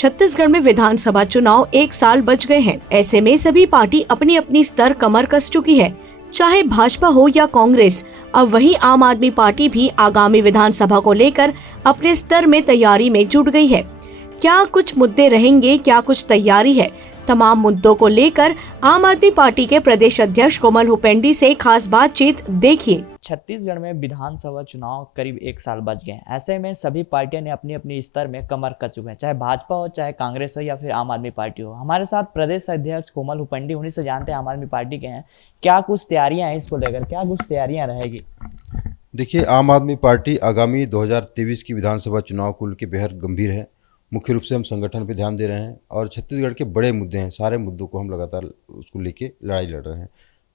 छत्तीसगढ़ में विधानसभा चुनाव एक साल बच गए हैं। ऐसे में सभी पार्टी अपनी अपनी स्तर कमर कस चुकी है, चाहे भाजपा हो या कांग्रेस। अब वही आम आदमी पार्टी भी आगामी विधानसभा को लेकर अपने स्तर में तैयारी में जुट गई है। क्या कुछ मुद्दे रहेंगे, क्या कुछ तैयारी है? तमाम मुद्दों को लेकर आम आदमी पार्टी के प्रदेश अध्यक्ष कोमल हुपेंडी से खास बातचीत देखिए। छत्तीसगढ़ में विधानसभा चुनाव करीब एक साल बच गए हैं। ऐसे में सभी पार्टियां ने अपनी अपनी स्तर में कमर कस चुके हैं, चाहे भाजपा हो, चाहे कांग्रेस हो या फिर आम आदमी पार्टी हो। हमारे साथ प्रदेश अध्यक्ष कोमल हुपेंडी, उन्हीं से जानते हैं आम आदमी पार्टी के हैं, क्या कुछ तैयारियां हैं इसको लेकर, क्या कुछ तैयारियां रहेगी? देखिए, आम आदमी पार्टी आगामी 2023 की विधानसभा चुनाव को लेकर बेहद गंभीर है। मुख्य रूप से हम संगठन पे ध्यान दे रहे हैं और छत्तीसगढ़ के बड़े मुद्दे हैं, सारे मुद्दों को हम लगातार उसको लेके लड़ाई लड़ रहे हैं।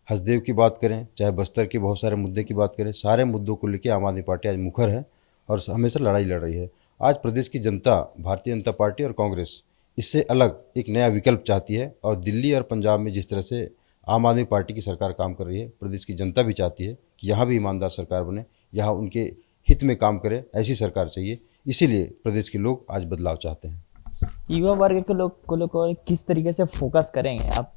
हसदेव की बात करें, चाहे बस्तर के बहुत सारे मुद्दे की बात करें, सारे मुद्दों को लेके आम आदमी पार्टी आज मुखर है और हमेशा लड़ाई लड़ रही है। आज प्रदेश की जनता भारतीय जनता पार्टी और कांग्रेस इससे अलग एक नया विकल्प चाहती है और दिल्ली और पंजाब में जिस तरह से आम आदमी पार्टी की सरकार काम कर रही है, प्रदेश की जनता भी चाहती है कि यहाँ भी ईमानदार सरकार बने, यहाँ उनके हित में काम करे, ऐसी सरकार चाहिए। इसीलिए प्रदेश के लोग आज बदलाव चाहते हैं। युवा वर्ग के लोग को किस तरीके से फोकस करेंगे आप?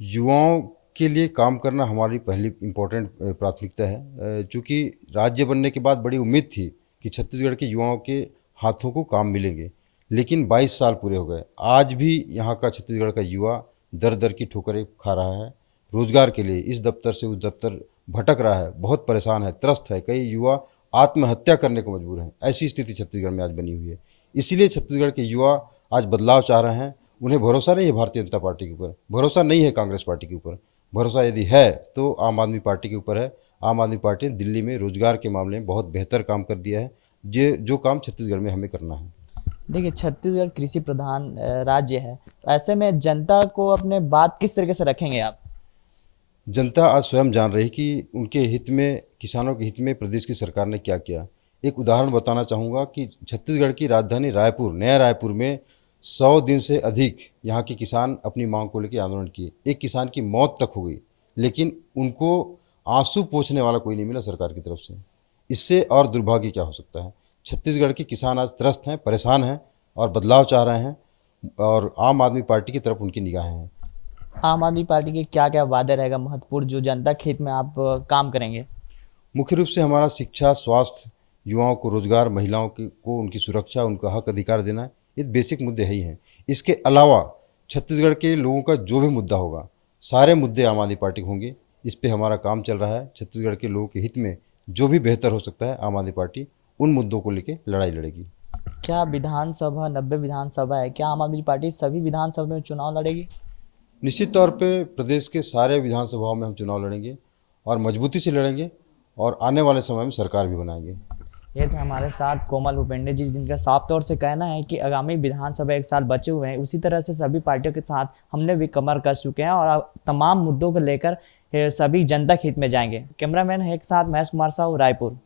युवाओं के लिए काम करना हमारी पहली इम्पोर्टेंट प्राथमिकता है। चूँकि राज्य बनने के बाद बड़ी उम्मीद थी कि छत्तीसगढ़ के युवाओं के हाथों को काम मिलेंगे, लेकिन 22 साल पूरे हो गए। आज भी यहाँ का छत्तीसगढ़ का युवा दर दर की ठोकरें खा रहा है। रोजगार के लिए इस दफ्तर से उस दफ्तर भटक रहा है, बहुत परेशान है, त्रस्त है। कई युवा आत्महत्या करने को मजबूर हैं। ऐसी स्थिति छत्तीसगढ़ में आज बनी हुई है। इसीलिए छत्तीसगढ़ के युवा आज बदलाव चाह रहे हैं। उन्हें भरोसा नहीं है भारतीय जनता पार्टी के ऊपर, भरोसा नहीं है कांग्रेस पार्टी के ऊपर, भरोसा यदि है तो आम आदमी पार्टी के ऊपर है। आम आदमी पार्टी ने दिल्ली में रोजगार के मामले में बहुत बेहतर काम कर दिया है, जो काम छत्तीसगढ़ में हमें करना है। देखिए, छत्तीसगढ़ कृषि प्रधान राज्य है, तो ऐसे में जनता को अपने बात किस तरीके से रखेंगे आप? जनता आज स्वयं जान रही कि उनके हित में, किसानों के हित में प्रदेश की सरकार ने क्या किया। एक उदाहरण बताना चाहूँगा कि छत्तीसगढ़ की राजधानी रायपुर, नया रायपुर में 100 दिन से अधिक यहाँ के किसान अपनी मांग को लेकर आंदोलन किए। एक किसान की मौत तक हो गई, लेकिन उनको आंसू पोंछने वाला कोई नहीं मिला सरकार की तरफ से। इससे और दुर्भाग्य क्या हो सकता है? छत्तीसगढ़ के किसान आज त्रस्त हैं, परेशान हैं और बदलाव चाह रहे हैं और आम आदमी पार्टी की तरफ उनकी निगाहें हैं। आम आदमी पार्टी के क्या क्या वादे रहेगा महत्वपूर्ण, जो जनता के हित में आप काम करेंगे? मुख्य रूप से हमारा शिक्षा, स्वास्थ्य, युवाओं को रोजगार, महिलाओं को उनकी सुरक्षा, उनका हक अधिकार देना, ये बेसिक मुद्दे ही हैं। इसके अलावा छत्तीसगढ़ के लोगों का जो भी मुद्दा होगा, सारे मुद्दे आम आदमी पार्टी के होंगे। इस पे हमारा काम चल रहा है। छत्तीसगढ़ के लोगों के हित में जो भी बेहतर हो सकता है, आम आदमी पार्टी उन मुद्दों को लेकर लड़ाई लड़ेगी। क्या विधानसभा 90 विधानसभा है, क्या आम आदमी पार्टी सभी विधानसभा में चुनाव लड़ेगी? निश्चित तौर पे प्रदेश के सारे विधानसभाओं में हम चुनाव लड़ेंगे और मजबूती से लड़ेंगे और आने वाले समय में सरकार भी बनाएंगे। ये थे हमारे साथ कोमल हुपेंडी जी, जिनका साफ तौर से कहना है कि आगामी विधानसभा एक साल बचे हुए हैं। उसी तरह से सभी पार्टियों के साथ हमने भी कमर कस चुके हैं और अब तमाम मुद्दों को लेकर सभी जनता के हित में जाएंगे। कैमरामैन है एक साथ महेश कुमार साहू, रायपुर।